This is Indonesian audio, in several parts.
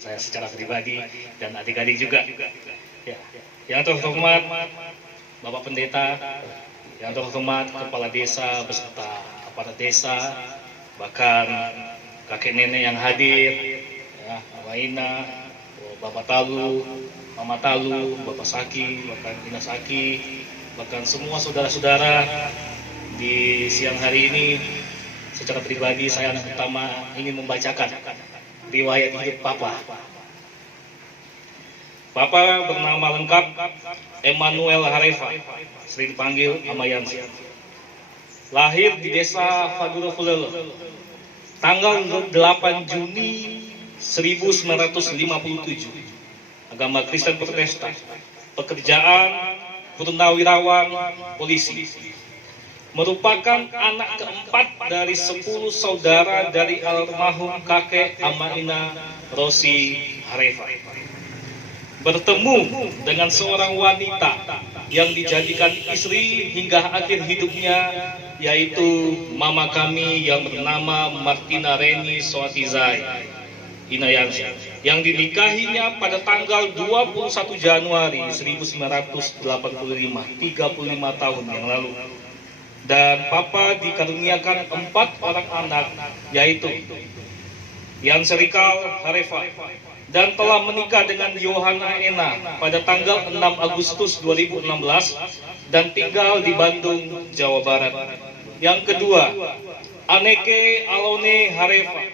saya secara pribadi dan adik-adik juga. Ya. Yang terhormat Bapak Pendeta, yang terhormat Kepala Desa beserta aparat desa, bahkan kakek nenek yang hadir, ya, Mama Ina, Bapak Talu, Mama Talu, Bapak Saki, bahkan Ina Saki, bahkan semua saudara-saudara. Di siang hari ini secara pribadi saya anak pertama ingin membacakan riwayat hidup Papa. Papa bernama lengkap Emmanuel Harefa, sering dipanggil Amayansi. Lahir di desa Faduro Fulelo, tanggal 8 Juni 1957. Agama Kristen Protestan. Pekerjaan purnawirawan polisi. Merupakan anak keempat dari 10 saudara dari almarhum kakek Amaina Rosi Harefa. Bertemu dengan seorang wanita yang dijadikan istri hingga akhir hidupnya, yaitu mama kami yang bernama Martina Reni Soatizai Inayansi, yang dinikahinya pada tanggal 21 Januari 1985, 35 tahun yang lalu. Dan Papa dikaruniakan 4 orang anak, yaitu Yan Serikal Harefa, dan telah menikah dengan Yohana Ena pada tanggal 6 Agustus 2016 dan tinggal di Bandung, Jawa Barat. Yang kedua, Aneke Alone Harefa,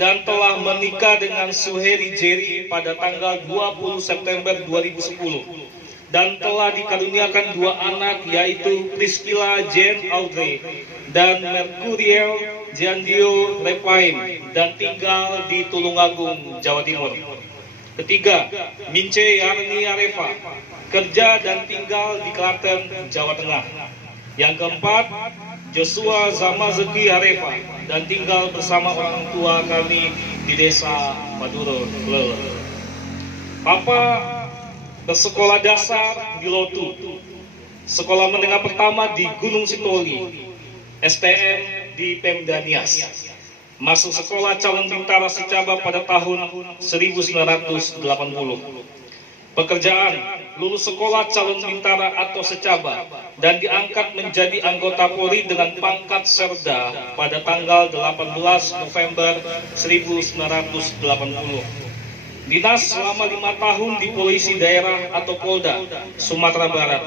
dan telah menikah dengan Suheri Jerry pada tanggal 20 September 2010. Dan telah dikaruniakan 2 anak, yaitu Priscilla Jane Audrey dan Mercuriel Giandio Repaim, dan tinggal di Tulungagung, Jawa Timur. Ketiga, Mince Yarni Harefa, kerja dan tinggal di Klaten, Jawa Tengah. Yang keempat, Joshua Zamazeki Harefa, dan tinggal bersama orang tua kami di desa Maduro, Fulelo. Papa bersekolah dasar di Lotu, sekolah menengah pertama di Gunung Sitoli, STM di Pemda Nias. Masuk sekolah calon bintara secaba pada tahun 1980. Pekerjaan, lulus sekolah calon bintara atau secaba dan diangkat menjadi anggota Polri dengan pangkat Serda pada tanggal 18 November 1980. Dinas selama 5 tahun di Polisi Daerah atau Polda, Sumatera Barat.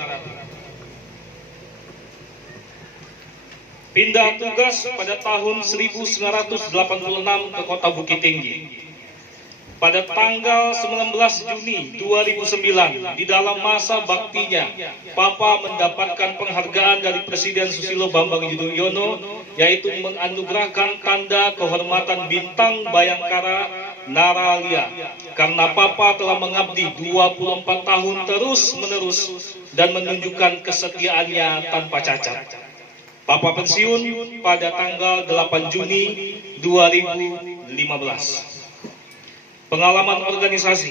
Pindah tugas pada tahun 1986 ke Kota Bukit Tinggi. Pada tanggal 19 Juni 2009, di dalam masa baktinya, Papa mendapatkan penghargaan dari Presiden Susilo Bambang Yudhoyono, yaitu menganugerahkan tanda kehormatan Bintang Bayangkara Naralia, karena Papa telah mengabdi 24 tahun terus-menerus dan menunjukkan kesetiaannya tanpa cacat. Papa pensiun pada tanggal 8 Juni 2015. Pengalaman organisasi,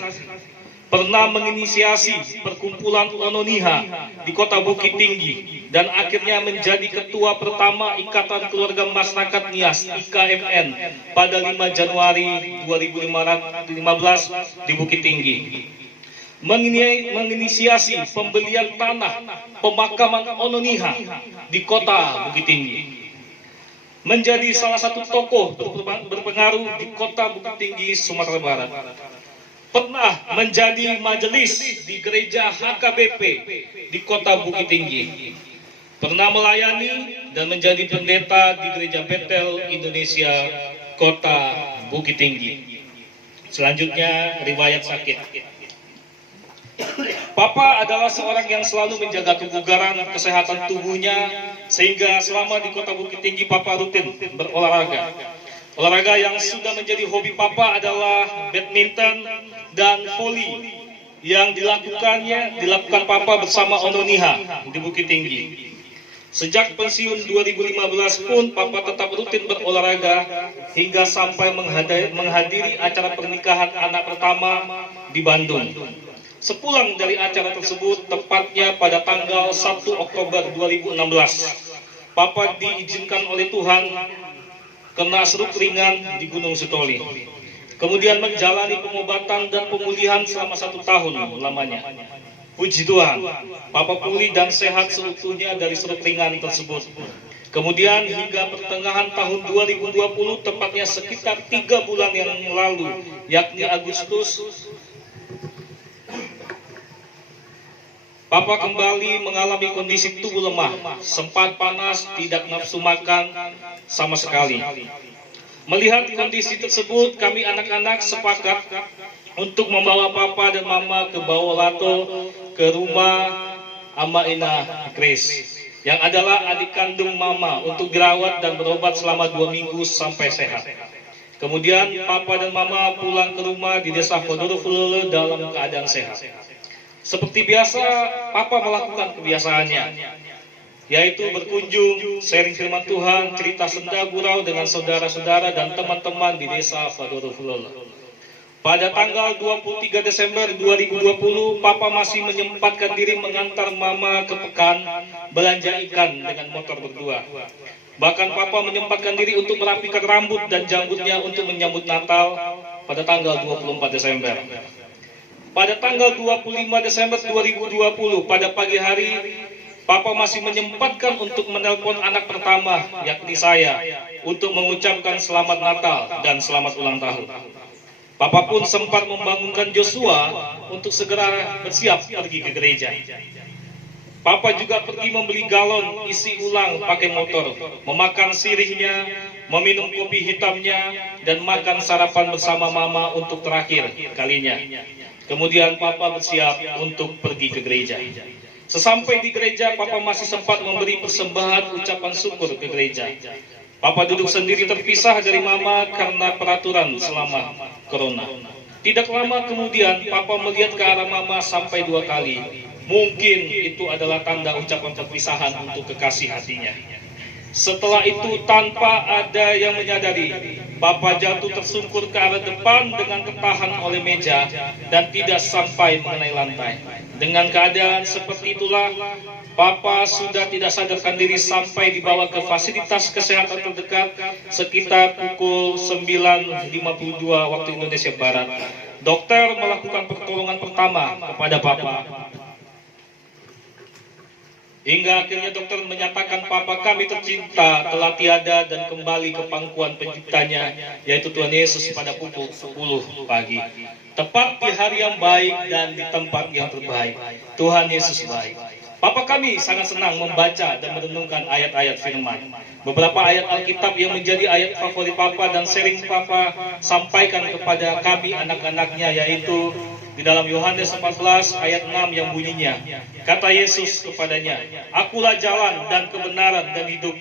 pernah menginisiasi perkumpulan Ononiha di Kota Bukit Tinggi dan akhirnya menjadi ketua pertama Ikatan Keluarga Masyarakat Nias IKMN pada 5 Januari 2015 di Bukit Tinggi. Menginisiasi pembelian tanah pemakaman Ononiha di Kota Bukit Tinggi. Menjadi salah satu tokoh berpengaruh di Kota Bukit Tinggi, Sumatera Barat. Pernah menjadi majelis di gereja HKBP di Kota Bukit Tinggi. Pernah melayani dan menjadi pendeta di gereja Betel Indonesia Kota Bukit Tinggi. Selanjutnya, riwayat sakit. Papa adalah seorang yang selalu menjaga kebugaran, kesehatan tubuhnya, sehingga selama di Kota Bukit Tinggi Papa rutin berolahraga. Olahraga yang sudah menjadi hobi Papa adalah badminton dan voli yang dilakukan Papa bersama Ononiha di Bukit Tinggi. Sejak pensiun 2015 pun Papa tetap rutin berolahraga hingga sampai menghadiri acara pernikahan anak pertama di Bandung. Sepulang dari acara tersebut, tepatnya pada tanggal 1 Oktober 2016, Papa diizinkan oleh Tuhan kena stroke ringan di Gunung Sitoli. kemudian menjalani pengobatan dan pemulihan selama 1 tahun lamanya. Puji Tuhan, Papa pulih dan sehat seutuhnya dari stroke ringan tersebut. Kemudian hingga pertengahan tahun 2020, tepatnya sekitar 3 bulan yang lalu, yakni Agustus, Papa kembali mengalami kondisi tubuh lemah, sempat panas, tidak nafsu makan sama sekali. Melihat kondisi tersebut, kami anak-anak sepakat untuk membawa Papa dan Mama ke Bawolato, ke rumah Ama Ina Grace, yang adalah adik kandung Mama, untuk dirawat dan berobat selama 2 minggu sampai sehat. Kemudian Papa dan Mama pulang ke rumah di desa Fodoro Fulolo dalam keadaan sehat. Seperti biasa, Papa melakukan kebiasaannya, yaitu berkunjung, sharing firman Tuhan, cerita senda gurau dengan saudara-saudara dan teman-teman di desa Fodoro Fulolo. Pada tanggal 23 Desember 2020, Papa masih menyempatkan diri mengantar Mama ke Pekan belanja ikan dengan motor berdua. Bahkan Papa menyempatkan diri untuk merapikan rambut dan janggutnya untuk menyambut Natal pada tanggal 24 Desember. Pada tanggal 25 Desember 2020, pada pagi hari, Papa masih menyempatkan untuk menelpon anak pertama, yakni saya, untuk mengucapkan selamat Natal dan selamat ulang tahun. Papa pun sempat membangunkan Joshua untuk segera bersiap pergi ke gereja. Papa juga pergi membeli galon isi ulang pakai motor, memakan sirihnya, meminum kopi hitamnya, dan makan sarapan bersama Mama untuk terakhir kalinya. Kemudian Papa bersiap untuk pergi ke gereja. Sesampai di gereja, Papa masih sempat memberi persembahan ucapan syukur ke gereja. Papa duduk sendiri terpisah dari Mama karena peraturan selama Corona. Tidak lama kemudian, Papa melihat ke arah Mama sampai 2 kali. Mungkin itu adalah tanda ucapan perpisahan untuk kekasih hatinya. Setelah itu, tanpa ada yang menyadari, Papa jatuh tersungkur ke arah depan dengan tertahan oleh meja dan tidak sampai mengenai lantai. Dengan keadaan seperti itulah, Papa sudah tidak sadarkan diri sampai dibawa ke fasilitas kesehatan terdekat sekitar pukul 9.52 waktu Indonesia Barat. Dokter melakukan pertolongan pertama kepada Papa. Hingga akhirnya dokter menyatakan Papa kami tercinta telah tiada dan kembali ke pangkuan penciptanya, yaitu Tuhan Yesus, pada pukul 10 pagi. Tepat di hari yang baik dan di tempat yang terbaik. Tuhan Yesus baik. Papa kami sangat senang membaca dan merenungkan ayat-ayat firman. Beberapa ayat Alkitab yang menjadi ayat favorit Papa dan sering Papa sampaikan kepada kami anak-anaknya, yaitu di dalam Yohanes 14 ayat 6 yang bunyinya, kata Yesus kepadanya, "Akulah jalan dan kebenaran dan hidup.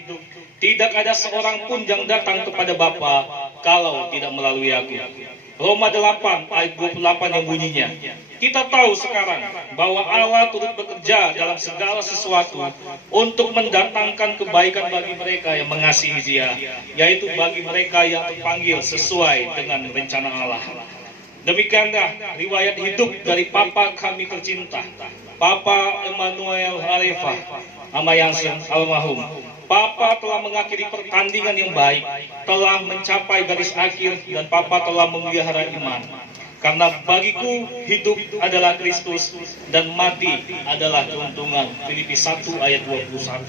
Tidak ada seorang pun yang datang kepada Bapa kalau tidak melalui aku." Roma 8 ayat 28 yang bunyinya, kita tahu sekarang bahwa Allah turut bekerja dalam segala sesuatu untuk mendatangkan kebaikan bagi mereka yang mengasihi Dia, yaitu bagi mereka yang terpanggil sesuai dengan rencana Allah. Demikianlah riwayat hidup dari Papa kami tercinta, Papa Emmanuel Arefa Amayansen almarhum. Papa telah mengakhiri pertandingan yang baik, telah mencapai garis akhir, dan Papa telah memelihara iman. Karena bagiku hidup adalah Kristus dan mati adalah keuntungan. Filipi 1 ayat 21.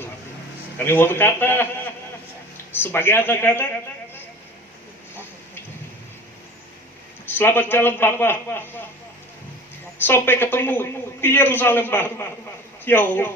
Kami mau berkata sebagai kata-kata, selamat jalan Papa, sampai ketemu di Yerusalem Baru. Ya Allah,